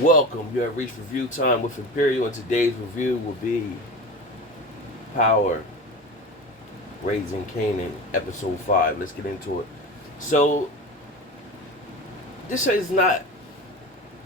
Welcome. You have reached review time with Imperial, and today's review will be Power Raising Kanan, Episode 5. Let's get into it. So, this is not,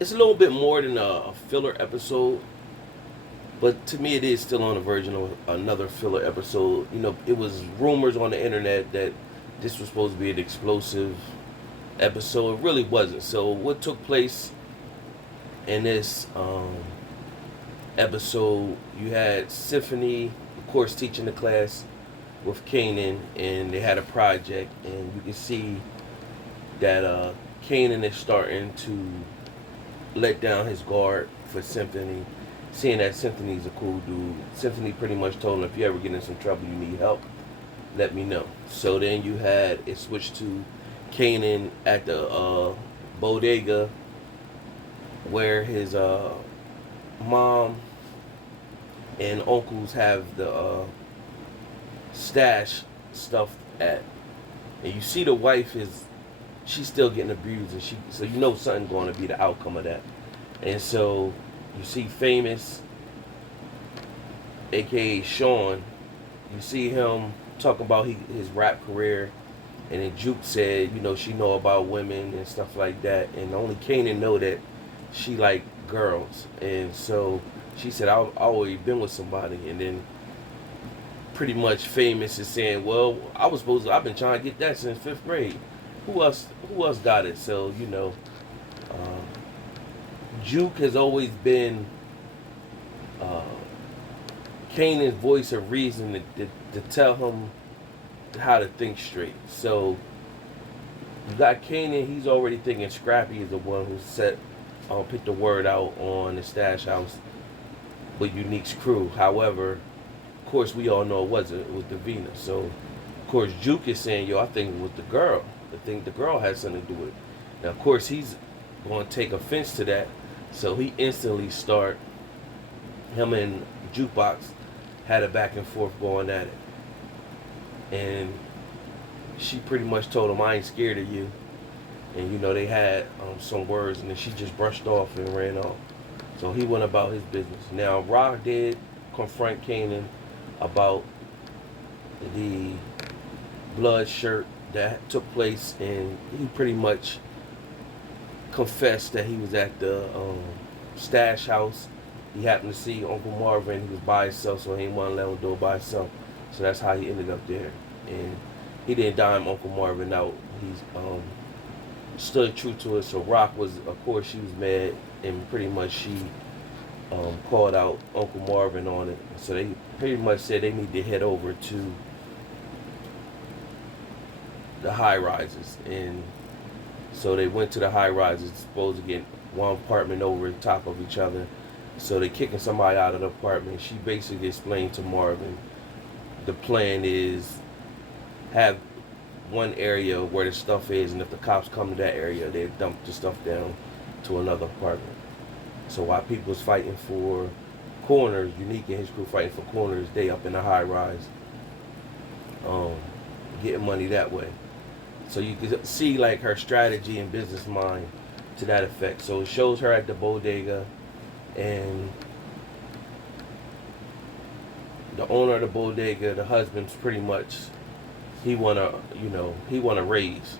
it's a little bit more than a filler episode, but to me, it is still on the version of another filler episode. It was rumors on the internet that this was supposed to be an explosive episode. It really wasn't. So, what took place in this episode, you had Symphony, of course, teaching the class with Kanan, and they had a project, and you can see that Kanan is starting to let down his guard for Symphony, seeing that Symphony's a cool dude. Symphony pretty much told him, if you ever get in some trouble, you need help, let me know. So then you had it switched to Kanan at the bodega where his mom and uncles have the stash stuff at, and you see the wife she's still getting abused, and so you know something's going to be the outcome of that. And so you see Famous, aka Sean, you see him talking about his rap career, and then Juke said, she know about women and stuff like that, and only Kanan know that she like girls. And so she said, I've always been with somebody. And then pretty much Famous is saying, well, I've been trying to get that since 5th grade. Who else got it? So Juke has always been Kanan's voice of reason to tell him how to think straight. So you got Kanan, he's already thinking Scrappy is the one who picked the word out on the stash house with Unique's crew. However, of course, we all know it wasn't. It was Davina. So, of course, Juke is saying, I think it was the girl. I think the girl had something to do with it. Now, of course, he's going to take offense to that. So he instantly him and Jukebox had a back and forth going at it. And she pretty much told him, I ain't scared of you. And they had some words, and then she just brushed off and ran off. So he went about his business. Now Rock did confront Kanan about the blood shirt that took place, and he pretty much confessed that he was at the stash house. He happened to see Uncle Marvin. He was by himself, so he didn't want to let him do it by himself. So that's how he ended up there. And he didn't dime Uncle Marvin out. He's stood true to it. So Rock was, of course, she was mad, and pretty much she called out Uncle Marvin on it. So they pretty much said they need to head over to the high rises, and so they went to the high rises, supposed to get one apartment over the top of each other. So they kicking somebody out of the apartment. She basically explained to Marvin the plan is have one area where the stuff is, and if the cops come to that area, they dump the stuff down to another apartment. So while people was fighting for corners, Unique and his crew fighting for corners, they up in the high rise, getting money that way. So you can see like her strategy and business mind to that effect. So it shows her at the bodega, and the owner of the bodega, the husband's pretty much, he wanna raise,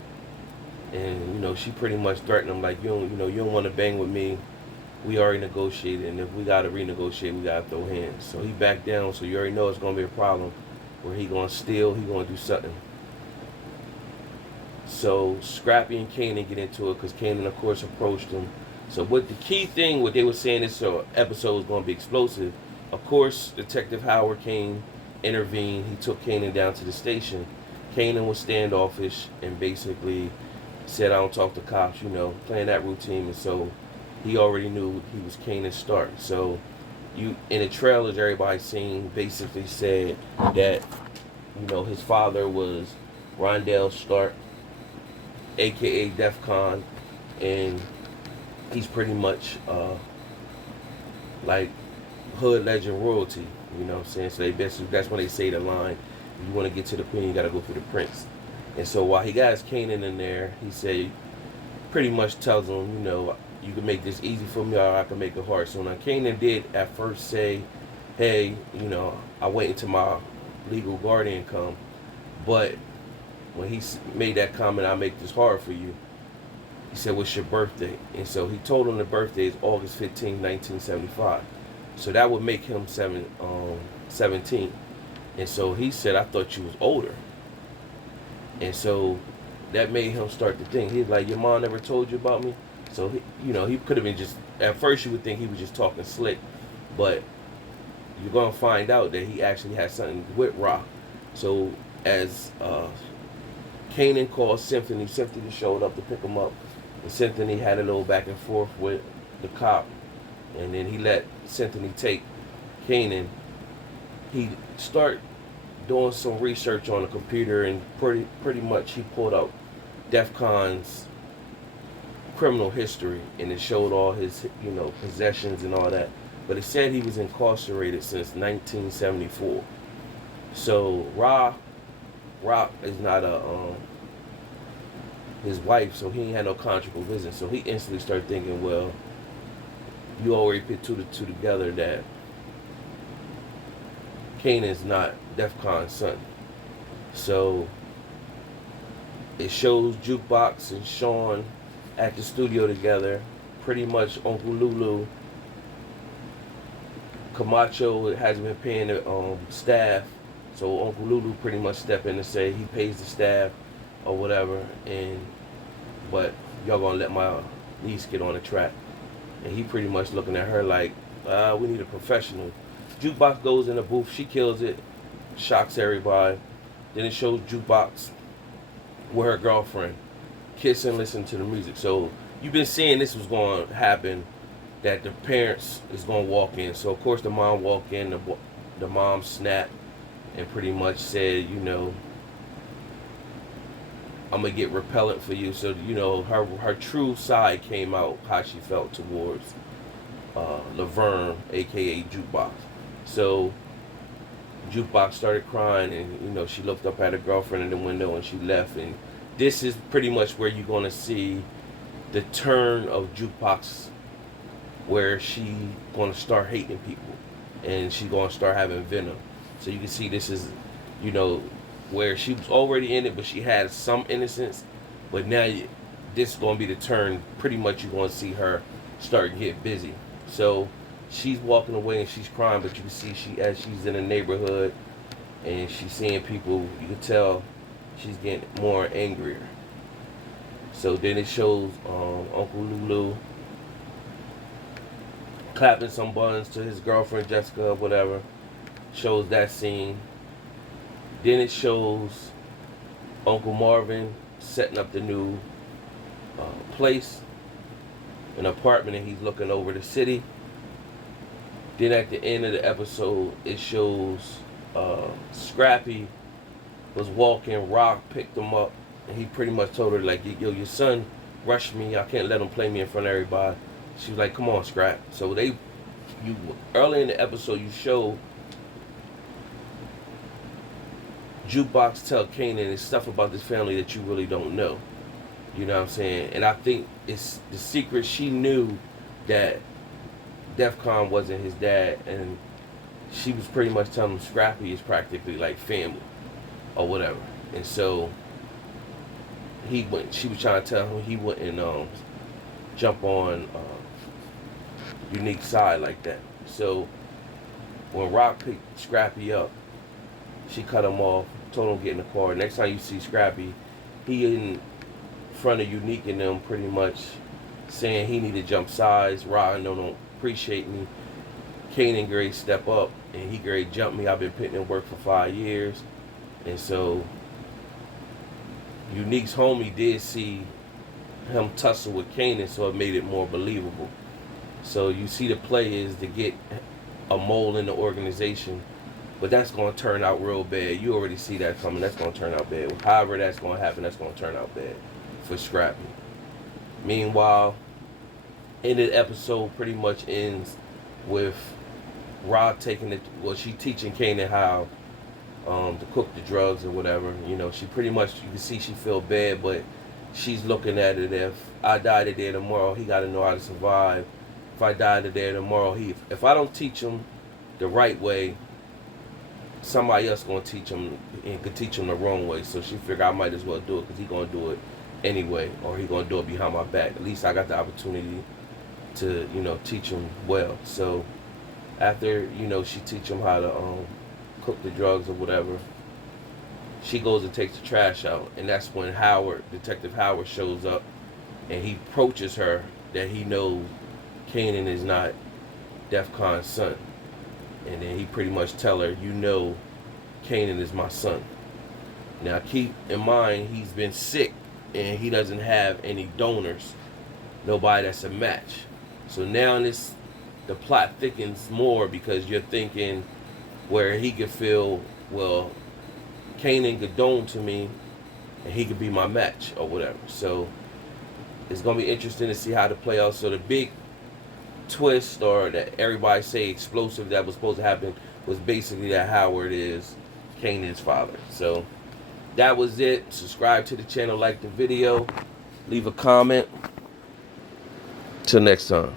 and she pretty much threatened him like, you don't want to bang with me. We already negotiated, and if we gotta renegotiate, we gotta throw hands. So he backed down. So you already know it's gonna be a problem where he gonna steal, he gonna do something. So Scrappy and Kanan get into it because Kanan, of course, approached him. So what the key thing, what they were saying, this episode was going to be explosive. Of course, Detective Howard came, intervened. He took Kanan down to the station. Kanan was standoffish and basically said, I don't talk to cops, playing that routine. And so he already knew he was Kanan's start. So in the trailers, everybody seen basically said that, his father was Rondell Stark, aka Def Con, and he's pretty much like hood legend royalty, you know what I'm saying? So that's when they say the line, if you want to get to the queen, you got to go through the prince. And so while he got his Kanan in there, he said, pretty much tells him, you can make this easy for me, or I can make it hard. So now Kanan did at first say, hey, I wait until my legal guardian come. But when he made that comment, I make this hard for you, he said, what's your birthday? And so he told him the birthday is August 15, 1975. So that would make him 17. And so he said, I thought you was older. And so that made him start to think. He's like, your mom never told you about me? So, he could have been just, at first you would think he was just talking slick. But you're going to find out that he actually had something with Rock. So as Kanan called Symphony showed up to pick him up. And Symphony had a little back and forth with the cop. And then he let Symphony take Kanan. He started doing some research on the computer, and pretty much he pulled out Def Con's criminal history, and it showed all his possessions and all that. But it said he was incarcerated since 1974. So Rock is not his wife, so he ain't had no conjugal business. So he instantly started thinking, well, you already put two to two together that Kanan's not Def Con's son. So it shows Jukebox and Sean at the studio together. Pretty much Uncle Lulu, Camacho hasn't been paying the staff, so Uncle Lulu pretty much step in and say he pays the staff or whatever, but y'all gonna let my niece get on the track. And he pretty much looking at her like, we need a professional. Jukebox goes in the booth, she kills it, shocks everybody. Then it shows Jukebox with her girlfriend, kissing, listening to the music. So you've been seeing this was going to happen, that the parents is going to walk in. So of course the mom walked in, the mom snapped and pretty much said, I'm going to get repellent for you. So, her true side came out, how she felt towards Laverne, a.k.a. Jukebox. So Jukebox started crying, and, she looked up at her girlfriend in the window and she left. And this is pretty much where you're going to see the turn of Jukebox, where she going to start hating people and she going to start having venom. So you can see this is, where she was already in it, but she had some innocence. But now this is going to be the turn. Pretty much you're going to see her start to get busy. So she's walking away and she's crying, but you can see as she's in the neighborhood and she's seeing people, you can tell she's getting more angrier. So then it shows Uncle Lulu clapping some buns to his girlfriend Jessica or whatever. Shows that scene. Then it shows Uncle Marvin setting up the new place, an apartment, and he's looking over the city. Then at the end of the episode, it shows Scrappy was walking, Rock picked him up, and he pretty much told her, like, yo, your son rushed me, I can't let him play me in front of everybody. She was like, come on, Scrap. So early in the episode, you show Jukebox tell Kanan stuff about this family that you really don't know. You know what I'm saying? And I think it's the secret. She knew that Def Con wasn't his dad, and she was pretty much telling him Scrappy is practically like family or whatever. And so she was trying to tell him he wouldn't jump on Unique side like that. So when Rock picked Scrappy up, she cut him off, told him to get in the car. Next time you see Scrappy, he in front of Unique and them pretty much saying he need to jump sides. Rock don't appreciate me. Kanan Gray step up and he Gray jump me. I've been putting in work for 5 years. And so Unique's homie did see him tussle with Kanan, so it made it more believable. So you see the play is to get a mole in the organization, but that's going to turn out real bad. You already see that coming. That's going to turn out bad. However that's going to happen, that's going to turn out bad for Scrappy. Meanwhile, in the episode pretty much ends with Rod taking it, she teaching Kanan how to cook the drugs or whatever. She pretty much, you can see she feel bad, but she's looking at it, if I die today or tomorrow, he got to know how to survive. If I die today or tomorrow, if I don't teach him the right way, somebody else gonna teach him and could teach him the wrong way. So she figured I might as well do it because he gonna do it anyway, or he gonna do it behind my back. At least I got the opportunity to, you know, teach him well. So after, you know, she teach him how to cook the drugs or whatever, she goes and takes the trash out, and that's when Detective Howard shows up, and he approaches her that he knows Kanan is not Def Con's son. And then he pretty much tell her, you know, Kanan is my son. Now keep in mind, he's been sick and he doesn't have any donors, nobody that's a match. So now the plot thickens more because you're thinking where he could feel, well, Kanan could donate to me and he could be my match or whatever. So it's going to be interesting to see how to play out. So the big twist, or that everybody say explosive that was supposed to happen, was basically that Howard is Kanan's father. So that was it. Subscribe to the channel, like the video, leave a comment. Till next time.